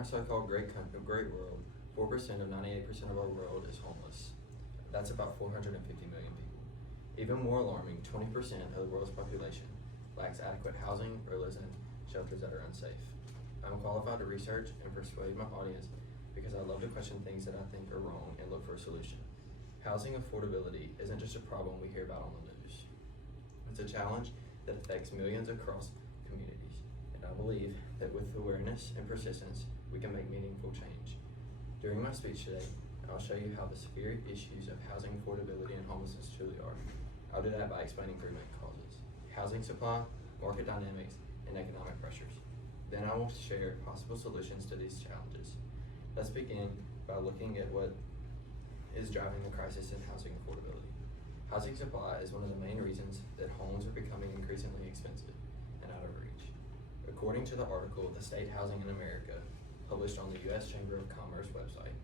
our so-called great world, 4% of 98% of our world is homeless. That's about 450 million people. Even more alarming, 20% of the world's population lacks adequate housing or lives in shelters that are unsafe. I'm qualified to research and persuade my audience because I love to question things that I think are wrong and look for a solution. Housing affordability isn't just a problem we hear about on the news. It's a challenge that affects millions across communities, and I believe that with awareness and persistence, we can make meaningful change. During my speech today, I'll show you how the severe issues of housing affordability and homelessness truly are. I'll do that by explaining three main causes: housing supply, market dynamics, and economic pressures. Then I will share possible solutions to these challenges. Let's begin by looking at what is driving the crisis in housing affordability. Housing supply is one of the main reasons that homes are becoming increasingly expensive and out of reach. According to the article, The State Housing in America, published on the U.S. Chamber of Commerce website,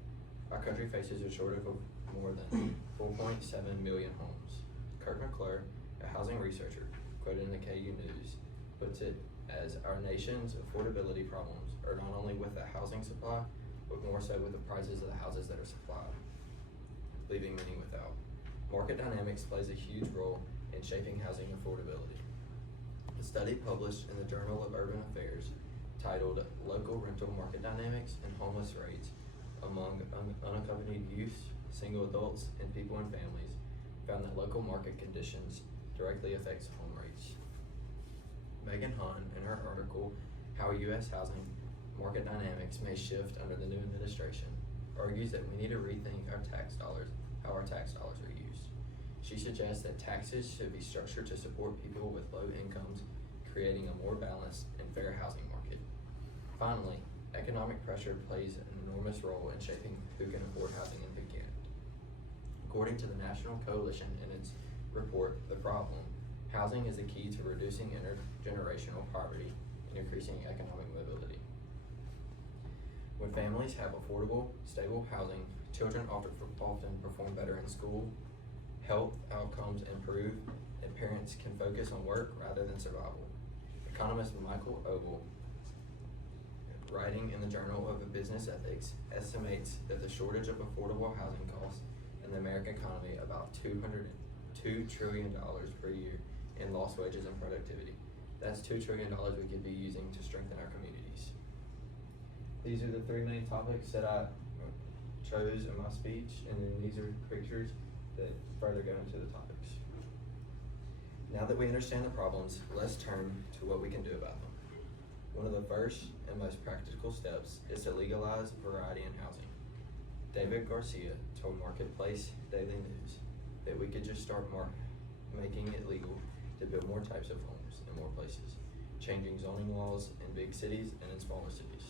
our country faces a shortage of more than 4.7 million homes. Kurt McClure, a housing researcher, quoted in the KU News, puts it as our nation's affordability problems are not only with the housing supply, but more so with the prices of the houses that are supplied, leaving many without. Market dynamics plays a huge role in shaping housing affordability. A study published in the Journal of Urban Affairs titled Local Rental Market Dynamics and Homeless Rates Among Unaccompanied Youth, Single Adults, and People in Families found that local market conditions directly affects home rates. Megan Hahn, in her article, How U.S. Housing Market Dynamics May Shift Under the New Administration, argues that we need to rethink how our tax dollars are used. She suggests that taxes should be structured to support people with low incomes, creating a more balanced and fair housing market. Finally, economic pressure plays an enormous role in shaping who can afford housing and who can't. According to the National Coalition in its report, The Problem, housing is the key to reducing intergenerational poverty and increasing economic mobility. When families have affordable, stable housing, children often perform better in school, health outcomes improve, and parents can focus on work rather than survival. Economist Michael Ogle, writing in the Journal of Business Ethics, estimates that the shortage of affordable housing costs in the American economy about $202 trillion per year in lost wages and productivity. That's $2 trillion we could be using to strengthen our communities. These are the three main topics that I chose in my speech, and then these are pictures that further go into the topics. Now that we understand the problems, let's turn to what we can do about them. One of the first and most practical steps is to legalize variety in housing. David Garcia told Marketplace Daily News that we could just start making it legal to build more types of homes in more places, changing zoning laws in big cities and in smaller cities.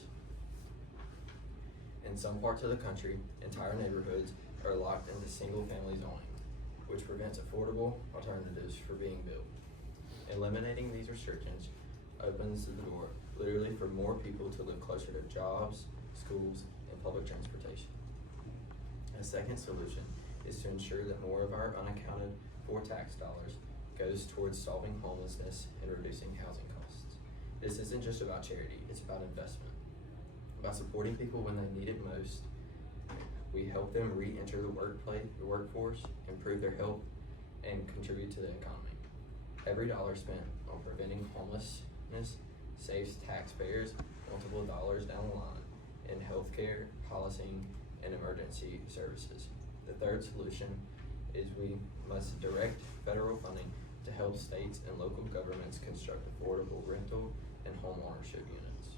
In some parts of the country, entire neighborhoods are locked into single-family zoning, which prevents affordable alternatives from being built. Eliminating these restrictions opens the door literally for more people to live closer to jobs, schools, and public transportation. A second solution is to ensure that more of our unaccounted for tax dollars goes towards solving homelessness and reducing housing costs. This isn't just about charity, it's about investment. By supporting people when they need it most, we help them re-enter the workforce, improve their health, and contribute to the economy. Every dollar spent on preventing homelessness saves taxpayers multiple dollars down the line in healthcare, policing, and emergency services. The third solution is we must direct federal funding to help states and local governments construct affordable rental and home ownership units.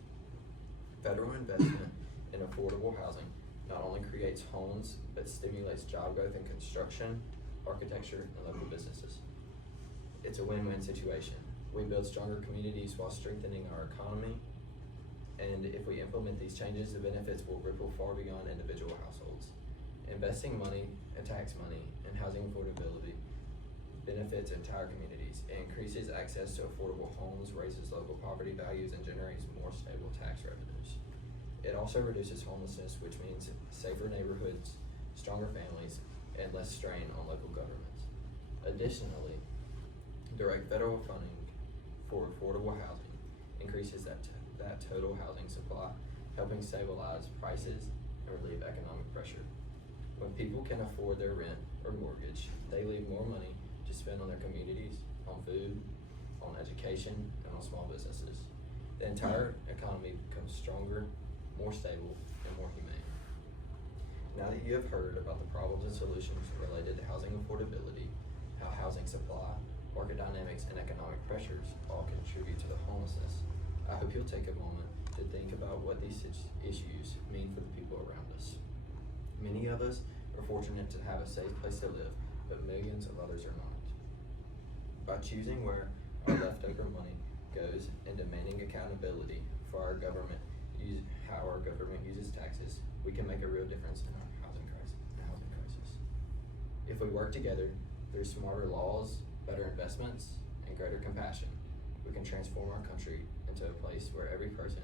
Federal investment in affordable housing not only creates homes, but stimulates job growth in construction, architecture, and local businesses. It's a win-win situation. We build stronger communities while strengthening our economy, and if we implement these changes, the benefits will ripple far beyond individual households. Investing money and tax money in housing affordability benefits entire communities. It increases access to affordable homes, raises local property values, and generates more stable tax revenues. It also reduces homelessness, which means safer neighborhoods, stronger families, and less strain on local governments. Additionally, direct federal funding for affordable housing increases that total housing supply helping stabilize prices and relieve economic pressure. When people can afford their rent or mortgage, they leave more money to spend on their communities, on food, on education, and on small businesses. The entire economy becomes stronger, more stable, and more humane. Now that you have heard about the problems and solutions related to housing affordability, how housing supply, market dynamics, and economic pressures all contribute to the homelessness, I hope you'll take a moment to think about what these issues mean for the people around us. Many of us are fortunate to have a safe place to live, but millions of others are not. By choosing where our leftover money goes and demanding accountability for our government, how our government uses taxes, we can make a real difference in our housing crisis. If we work together through smarter laws, better investments, and greater compassion, we can transform our country into a place where every person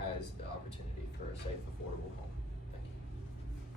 has the opportunity for a safe